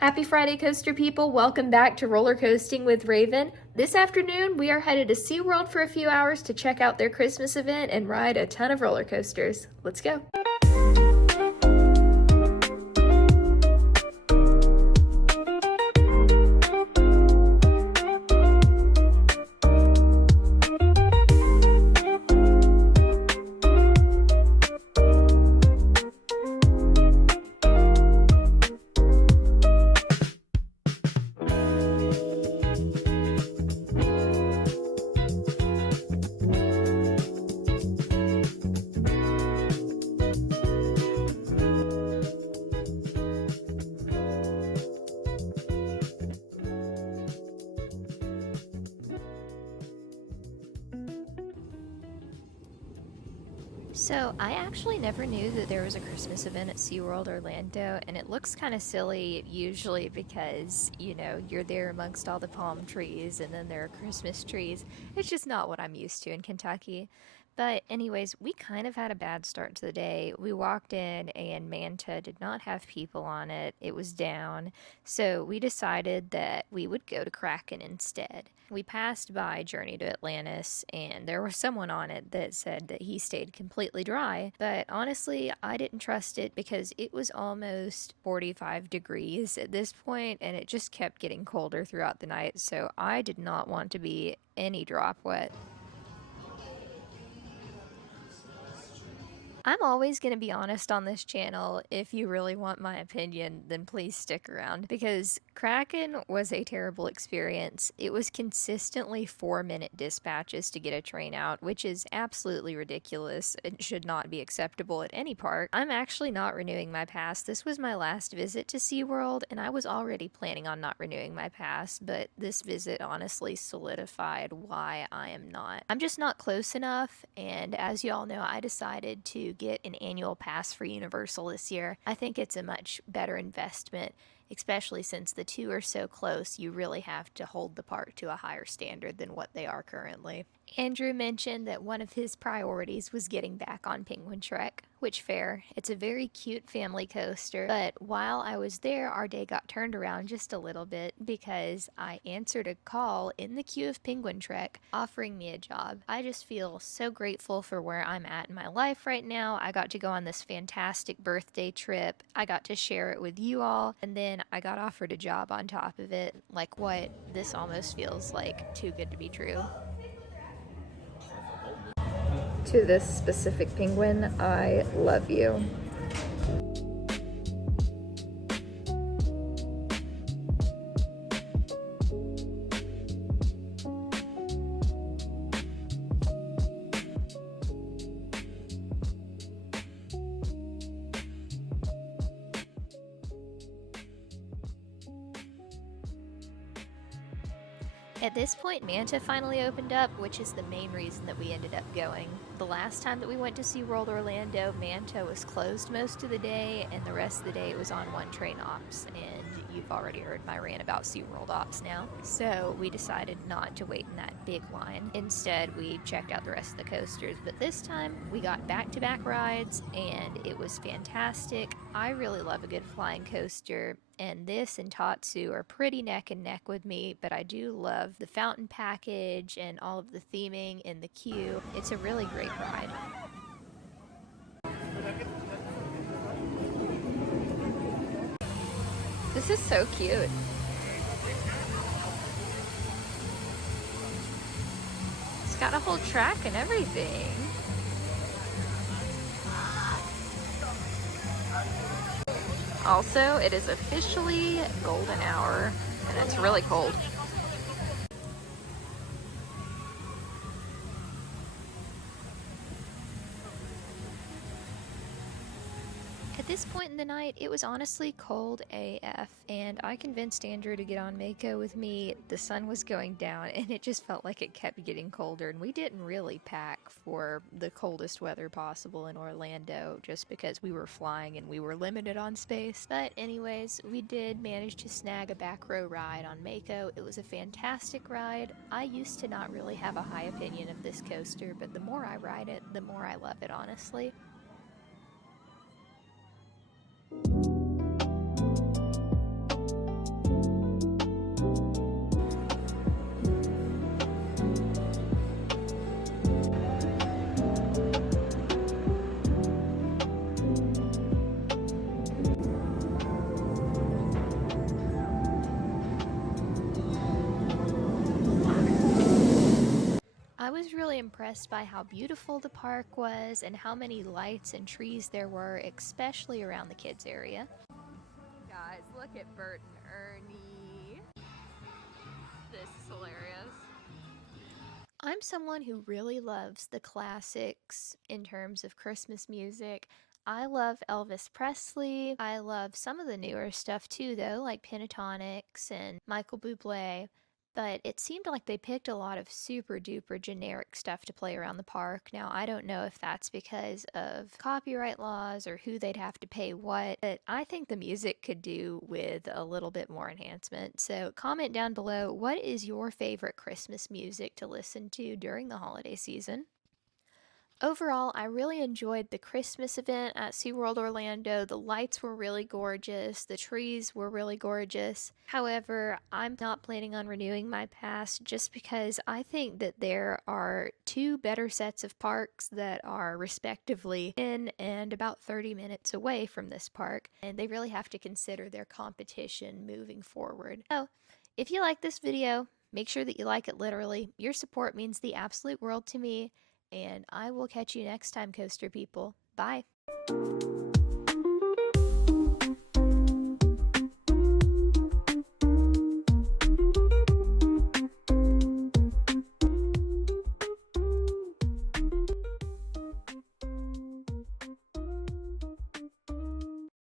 Happy Friday, coaster people. Welcome back to Roller Coasting with Raven. This afternoon, we are headed to Seaworld for a few hours to check out their Christmas event and ride a ton of roller coasters. Let's go. So, I actually never knew that there was a Christmas event at Seaworld Orlando, and it looks kind of silly usually because, you're there amongst all the palm trees and then there are Christmas trees. It's just not what I'm used to in Kentucky. But, anyways, we kind of had a bad start to the day. We walked in and Manta did not have people on it, it was down. So, we decided that we would go to Kraken instead. We passed by Journey to Atlantis, and there was someone on it that said that he stayed completely dry, but honestly, I didn't trust it because it was almost 45 degrees at this point, and it just kept getting colder throughout the night, so I did not want to be any drop wet. I'm always going to be honest on this channel. If you really want my opinion, then please stick around because Kraken was a terrible experience. It was consistently 4-minute dispatches to get a train out, which is absolutely ridiculous. It should not be acceptable at any park. I'm actually not renewing my pass. This was my last visit to SeaWorld, and I was already planning on not renewing my pass, but this visit honestly solidified why I am not. I'm just not close enough, and as you all know, I decided to get an annual pass for Universal this year. I think it's a much better investment, especially since the two are so close. You really have to hold the park to a higher standard than what they are currently. Andrew mentioned that one of his priorities was getting back on Penguin Trek, which fair. It's a very cute family coaster, but while I was there, our day got turned around just a little bit because I answered a call in the queue of Penguin Trek offering me a job. I just feel so grateful for where I'm at in my life right now. I got to go on this fantastic birthday trip. I got to share it with you all, and then I got offered a job on top of it. Like what? This almost feels like too good to be true. To this specific penguin, I love you. At this point, Manta finally opened up, which is the main reason that we ended up going. The last time that we went to SeaWorld Orlando, Manta was closed most of the day, and the rest of the day it was on one train ops, and you've already heard my rant about SeaWorld ops now. So we decided not to wait in that big line. Instead, we checked out the rest of the coasters, but this time we got back-to-back rides, and it was fantastic. I really love a good flying coaster, and this and Tatsu are pretty neck and neck with me, but I do love the fountain package and all of the theming in the queue. It's a really great ride. This is so cute. It's got a whole track and everything. Also, it is officially golden hour, and it's really cold. At this point in the night, it was honestly cold AF, and I convinced Andrew to get on Mako with me. The sun was going down, and it just felt like it kept getting colder, and we didn't really pack for the coldest weather possible in Orlando just because we were flying and we were limited on space. But anyways, we did manage to snag a back row ride on Mako. It was a fantastic ride. I used to not really have a high opinion of this coaster, but the more I ride it, the more I love it, honestly. I was really impressed by how beautiful the park was and how many lights and trees there were, especially around the kids area. Guys, look at Bert and Ernie. This is hilarious. I'm someone who really loves the classics in terms of Christmas music. I love Elvis Presley. I love some of the newer stuff too, though, like Pentatonics and Michael Bublé. But it seemed like they picked a lot of super duper generic stuff to play around the park. Now, I don't know if that's because of copyright laws or who they'd have to pay what, but I think the music could do with a little bit more enhancement. So, comment down below, what is your favorite Christmas music to listen to during the holiday season? Overall, I really enjoyed the Christmas event at Seaworld Orlando. The lights were really gorgeous, the trees were really gorgeous. However, I'm not planning on renewing my pass just because I think that there are two better sets of parks that are respectively in and about 30 minutes away from this park, and they really have to consider their competition moving forward. So, if you like this video, make sure that you like it literally. Your support means the absolute world to me. And I will catch you next time, coaster people. Bye.